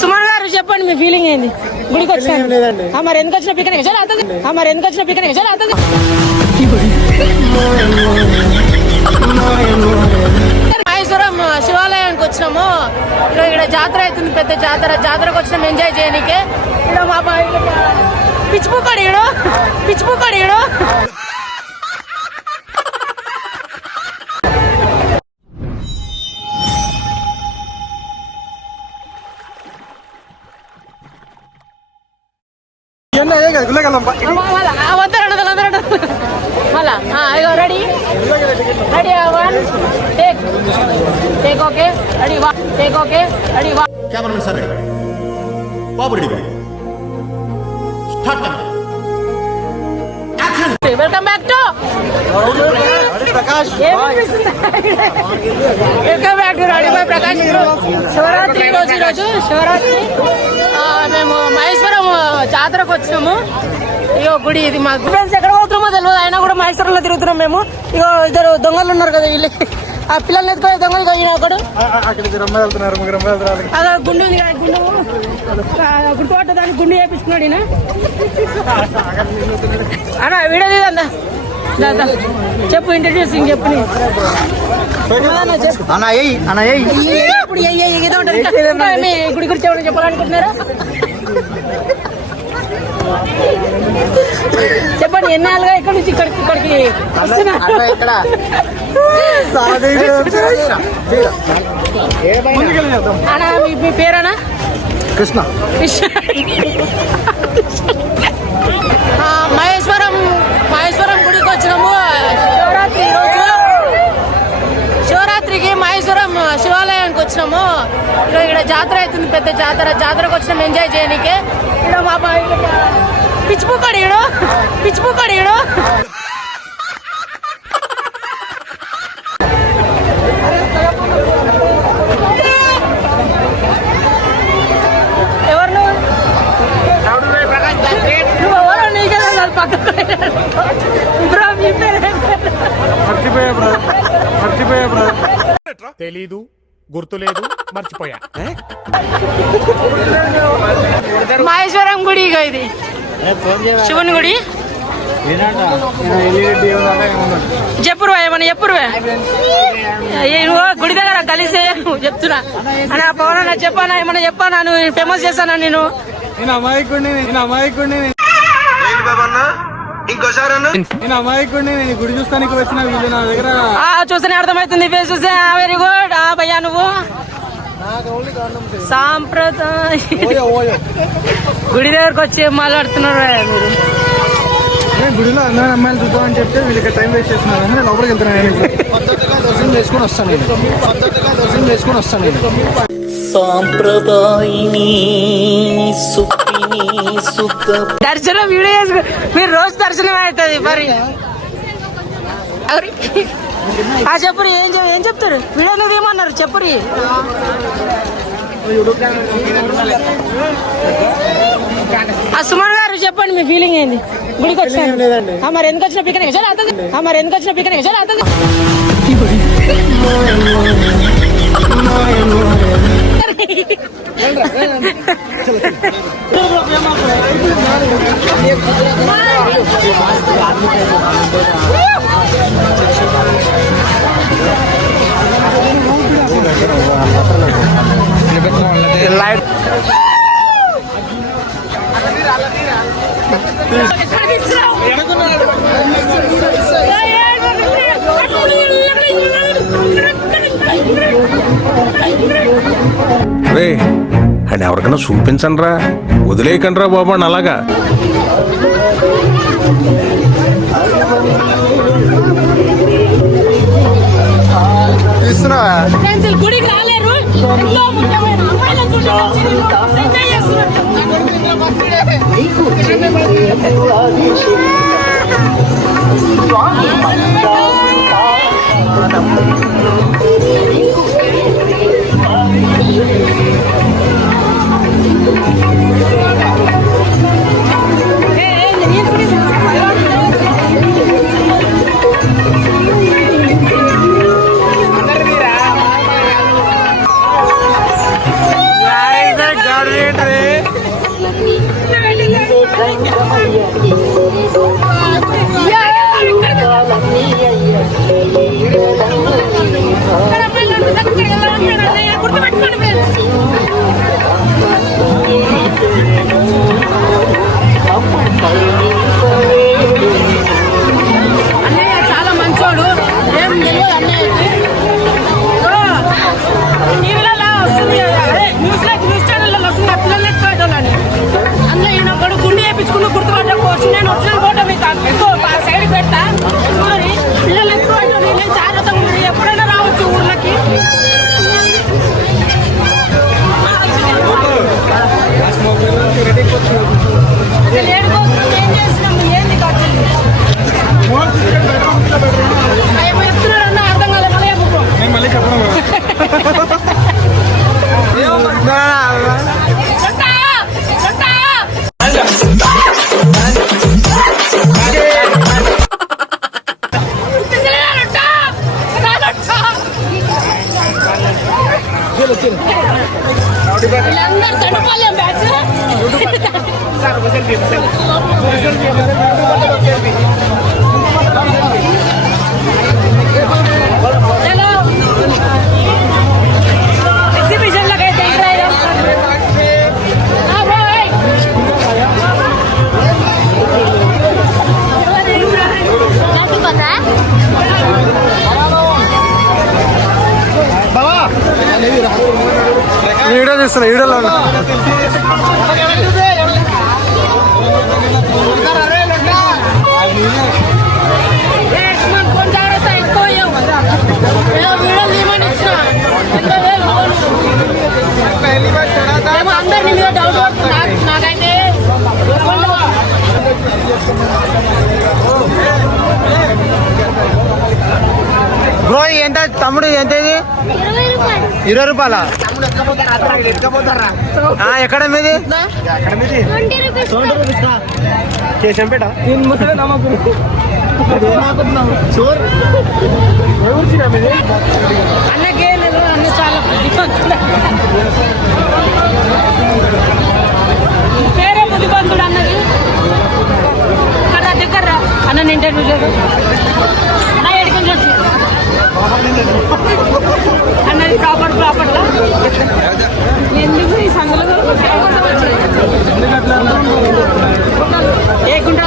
సుమన్ గారు చెప్పండి మీ ఫీలింగ్ ఏంది? గుడికి వచ్చాను మరి ఎందుకు వచ్చిన పికనిక్ మరి ఎందుకు వచ్చిన పికనిక్ మహేశ్వరం శివాలయానికి వచ్చినాము. ఇక్కడ జాతర అవుతుంది, పెద్ద జాతరకు వచ్చినాము ఎంజాయ్ చేయడానికి. ఇక్కడ మా పిచ్చిపుక్కడు ready one take okay ready వా టేక్ ఓకే రెడీ వా కెమెరామెన్ సార్ బాబు ready start action. Welcome back to Prakash. Welcome back to ready by Prakash. Shivaratri ఈరోజు శివరాత్రి మేము మహేశ్వరం జాతరకు వచ్చినాము. ఇగో గుడి ఇది. మా ఫ్రెండ్స్ ఎక్కడ పోతున్నామో తెలియదు, అయినా కూడా మహేశ్వరంలో తిరుగుతున్నాం మేము. ఇగో ఇద్దరు దొంగలు ఉన్నారు కదా, వీళ్ళు ఆ పిల్లల్ని ఎత్తుకునే దొంగలు ఈయన ఒకడు. అదే గుండు గుర్తుపట్ట దానికి గుండు వేపించుకున్నాడు ఈయన. అన్నా వీడియో తీదా చెప్పు, ఇంట్రడ్యూసింగ్ చెప్పు. గుడి గురించి ఏమైనా చెప్పాలనుకుంటున్నారా? చెప్పండి, ఎన్నాళ్ళుగా ఇక్కడ నుంచి ఇక్కడికి వస్తున్నా? అన్నా మీ పేరేనా? కృష్ణ. మహేశ్వరం గుడికి వచ్చినాము. శివరాత్రి రోజు శివరాత్రికి మహేశ్వరం శివాలయానికి వచ్చినాము. ఇక్కడ జాతర అవుతుంది, పెద్ద జాతరకు వచ్చినాము ఎంజాయ్ చేయడానికి. ఇక్కడ మా పిచ్చిపుక్కడు ఎవరు నువ్వు నీకే పక్కన తెలీదు, గుర్తులేదు, మర్చిపోయా. మహేశ్వరం గుడి ఇది, శివుని గుడి. చెప్పురు ఏమన్నా చెప్పురు, నువ్వు గుడి దగ్గర కలిసే చెప్తున్నా అని. పవన్ అన్న చెప్పానా, ఏమన్నా చెప్పానా? నువ్వు ఫేమస్ చేస్తానా? నేను అమాయకుడిని గుడి చూస్తానికి వచ్చిన వీళ్ళు నా దగ్గర చూస్తేనే అర్థమవుతుంది, ఫేస్ చూస్తే. వెరీ గుడ్ భయ్యా. నువ్వు సాంప్రదాయ గుడి దగ్గరకు వచ్చి ఏం మాట్లాడుతున్నారు మీరు? గుడిలో అందరూ అమ్మాయిలు చూద్దామని చెప్తే వీళ్ళకి టైం వేస్ట్ చేస్తున్నారు. నేను లోపలికి వెళ్తున్నాను, పద్ధతిగా దర్శనం చేసుకుని వస్తాను నేను. సాంప్రదాయిని దర్శనం వీడియో చేసుకు, మీరు రోజు దర్శనం అవుతుంది మరి. చెప్పురు, ఏం చెప్తారు? వీడియో నువ్వు ఏమన్నారు చెప్పురు. సుమన్ గారు చెప్పండి మీ ఫీలింగ్ ఏంది? గుడికి వచ్చాను మరి ఎందుకు వచ్చిన పికనిక్ మరి ఎందుకు వచ్చిన పికనిక్ రే అని ఎవరికైనా చూపించండి రా, వదిలేయకండి రా బాబు అని అలాగా. తీస్తున్నావా? గుడికి రాలేరు. గుర్తుపెట్టుకోండి అన్నయ్య చాలా మంచోడు, ఏం తెలియదు అన్నయ్యకి. టీవీలలో వస్తుంది, న్యూస్ ఛానల్లో వస్తుంది, పిల్లలు ఎత్తుకోవడం అందులో ఈయన ఒకడు గుండె వేయించుకుని గుర్తుపట్టకపోవచ్చు. నేను వచ్చిన ఫోటో మీకు సైడ్కి పెడతా చూడండి. పిల్లలు ఎత్తుకోవడం నేను జాగ్రత్తగా ఉంది, ఎప్పుడైనా రావచ్చు ఊర్లకి. ఏం చేసినాము, ఏంది ఖర్చు చెప్తున్నాడు అన్న, అర్థం కాలేదు. మళ్ళీ చెప్పడం వీళ్ళందరూ తడుపాలేం బ్యాచ్. ఎగ్జిబిషన్ లకి అయితే వీడియో తీస్తున్నా, వీడియోలో జాగ్రత్త ఎక్కువ వీడియోలు తీయమని ఇచ్చిన అందరినీ మీద డౌట్ పడుతుంది నాకైతే. బ్రో ఎంత తమ్ముడు, ఎంత ఇది? 20 రూపాయల. ఎక్కడ మీది? కేశంపేట. అన్నకే అన్న చాలా పేరే బుద్ధిమంతుడు అన్నకి. ఇక్కడ దగ్గర అన్న ఇంటర్వ్యూ లేదు అన్న, ఎడుకొని చూసి అన్నది ప్రాపర్ ఎందుకు ఈ సందులో ఏ గుంట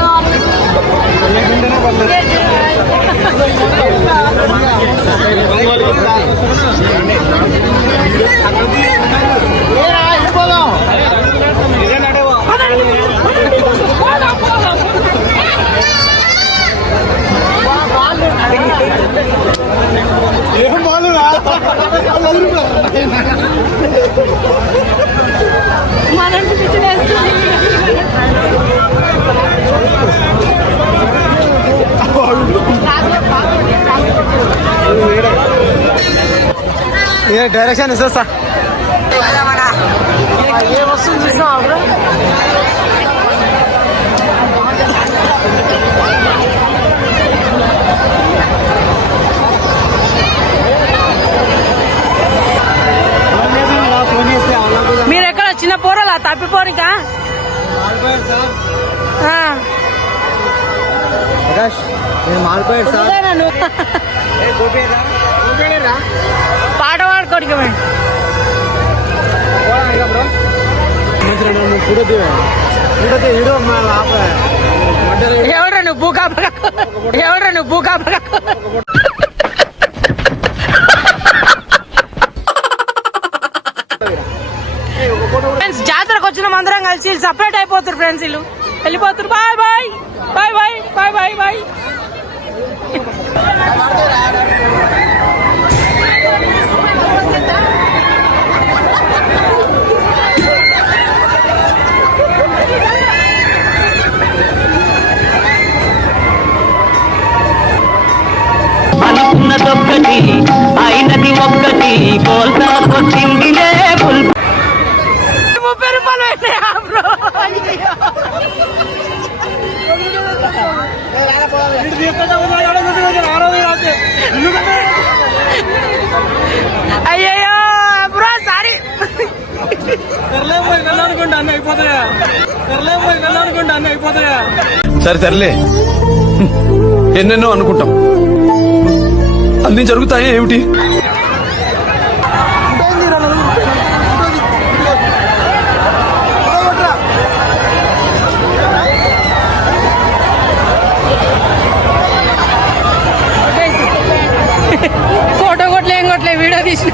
మనంటి పిచ్చిలేస్తుంది. డైరెక్షన్ ఇస్తా. ఏమొస్తుంది చూసినా బ్రో? మీరు ఎక్కడ చిన్న పోరలా తప్పిపోనికా? పాట పాడుకోడికి ఎవడ్రా నువ్వు భూకా ఫ్రెండ్స్ జాతరకు వచ్చిన అందరం కలిసి సపరేట్ అయిపోతారు ఫ్రెండ్స్, వీళ్ళు వెళ్ళిపోతారు. Bye bye bye bye bye bye bye. అనుకున్నదొక్కటి అయినది ఒక్కటి కోల్తా కొట్టిందిలే 30 రూపాయలు అయినాయా బ్రో? అయ్యయ్యో బ్రో సారీ. సర్లే పోయి వెళ్ళానుకుంటా అన్నీ అయిపోతాయా సర్లే పోయి వెళ్ళానుకుంటా అన్నీ అయిపోతాయా సరే సర్లే ఎన్నెన్నో అనుకుంటాం అన్ని జరుగుతాయి ఏమిటి ఫోటో కొట్లే ఏం కొట్లే వీడియో తీసిన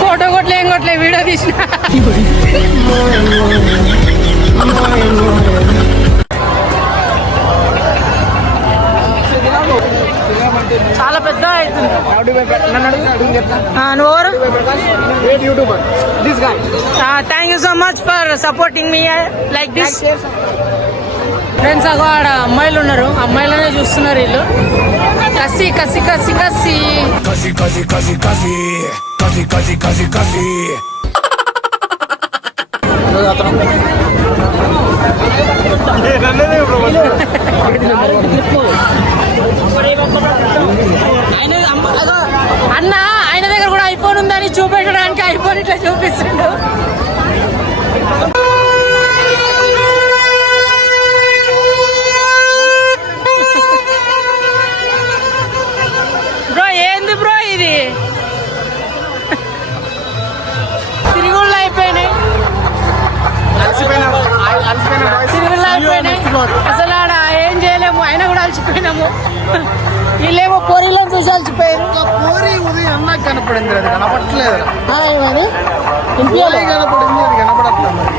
ఫోటో కొట్లే ఏం కొట్లే వీడియో తీసిన చాలా పెద్ద అవుతుంది thank you so much for supporting me like this friends అగో ఆడ అమ్మాయిలు ఉన్నారు అమ్మాయిలనే చూస్తున్నారు వీళ్ళు కసి కసి కసి కసి కసి కసి కసి కసి కసి కసి కసి అన్న ఆయన దగ్గర కూడా ఐఫోన్ ఉందని చూపెట్టడానికి ఐఫోన్ ఇట్లా చూపిస్తుండు బ్రో ఏంది బ్రో ఇది తిరుగుళ్ళు అయిపోయినాయి తిరుగుళ్ళు అయిపోయినాయి అసలు ఆడ ఏం చేయలేము అయినా కూడా అలసిపోయినాము వీళ్ళేమో పోరీలను చూసి అలసిపోయారు కోరి ఉదయం నాకు కనపడింది అది కనపడట్లేదు మరి కనపడింది అది కనపడట్లేదు